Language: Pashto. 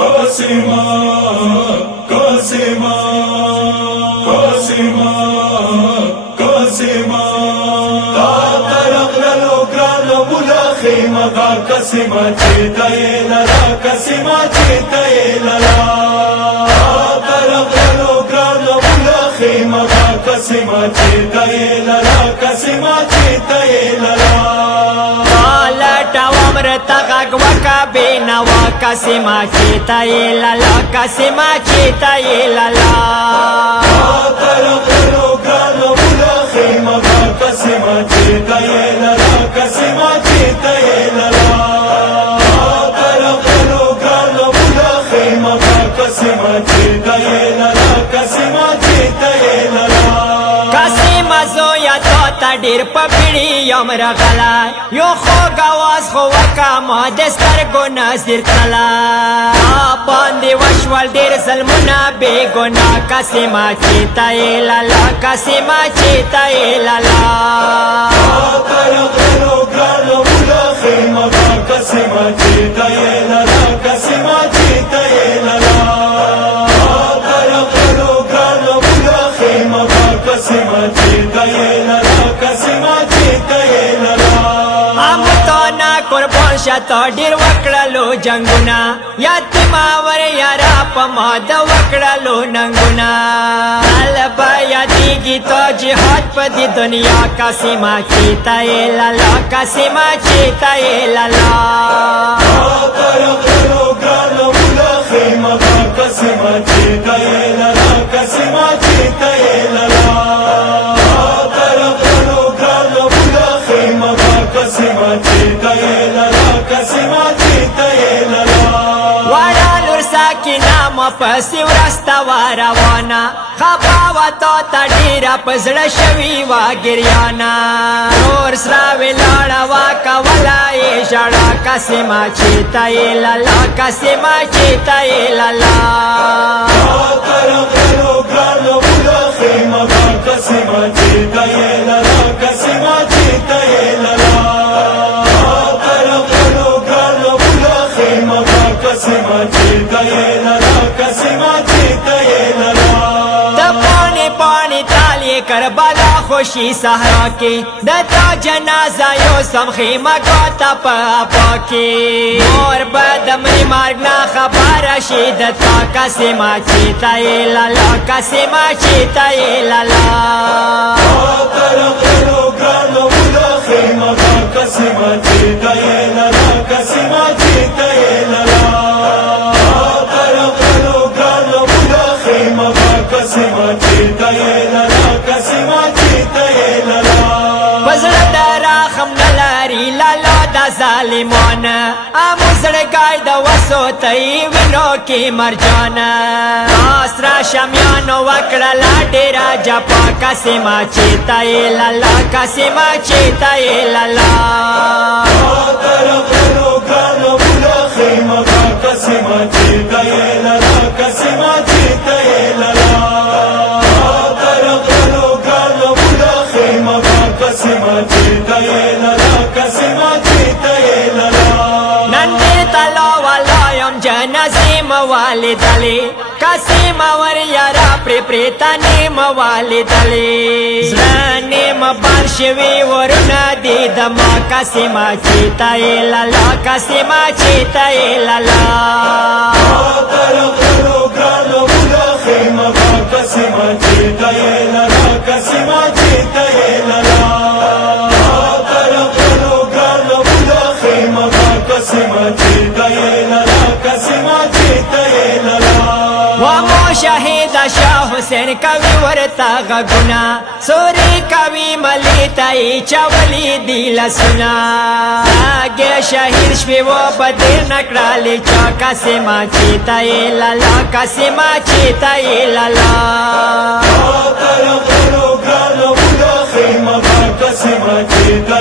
قاسما قاسما قاسما قاسما طرق للوكران بلا خيمة قاسما چيتا قاسما چيتا طرق للوكران بلا خيمة قاسما چيتا قاسما چيتا تغاق وکا بینا وکا سما چیتا ایلالا کسما چیتا ایلالا طرق للوكران بلا خيمة قاسما چيتا قاسما چيتا طرق للوكران بلا خيمة قاسما چيتا قاسما چيتا کسما زویا توتا ډیر پپړی یم رغلا یو خو غواز خو وکا ما دستر کو نظر تلا باندې وشول ډیر ظلمونه بے ګنا کسما چیتا ایلالا کسما چیتا ایلالا طرق للوكران بلا خيمة قاسما چيتا قاسما چيتا طرق للوكران بلا خيمة قاسما چيتا قاسما چيتا امتونا قربان شتا ډیر وکړلو جنگونا یتیما ور یارا پما د وکړلو ننګونا البا یادیږي تو جهاد په دې دنیا کاسما چیتا ایلالا کاسما چیتا ایلالا طرق للوكران بلا خيمة قاسما چيتا قاسما چيتا طرق للوكران بلا خيمة قاسما چيتا قاسما چيتا وړا لور ساکینا مپسې ورسته واروانه خپاوه تو ته ډېره په زړه شوي وه ګریانه نور سره ولاړه وه کوله یې ژړه کاسما چیتا ایلالا کاسما چیتا ایلالا طرق للوكران بلا خيمة قاسما چيتا قاسما چيتا طرق للوكران بلا خيمة قاسما چيتا قاسما چيتا پانی پانی تالی کربلا خوشی صحرا کی دتا جنازہ یو سم خیمہ گوتا پاپا کی مور بدمری مارگنا خبر شیدتا کاسما چیتا ایلالا کاسما چیتا ایلالا طرق للوكران بلا خيمة قاسما چيتا قاسما چيتا طرق للوكران بلا خيمة قاسما چيتا قاسما چيتا پزړه دراخم نلاری لالا دا ظالمان امزړه گای د وسو تئی وینو کی مرجان اسرا شمیانو وکړه ډیرا جپا کاسما چیتا ایلالا کاسما چیتا ایلالا طرق للوكران بلا خيمة قاسما چيتا قاسما چيتا طرق للوكران بلا خيمة قاسما چيتا قاسما چيتا نن دې تلو ولایم جنازې موالی دلی کاسما ور یارا پریتا نیم والی دلی زړه مبار شوی ورونه دي دما کاسما چیتا ایلالا کاسما چیتا ایلالا طرق للوكران بلا خيمة قاسما چيتا قاسما چيتا طرق للوكران بلا خيمة قاسما چيتا قاسما چيتا وامو شهید شاه حسین کوي ورتا غګنا سوري کوي مليتای چولي دی لسنا اگه شهید شوی و بدر نکړالې چا کاسما چیتا ایلالا کاسما چیتا ایلالا طرق للوكران بلا خيمة قاسما چيتا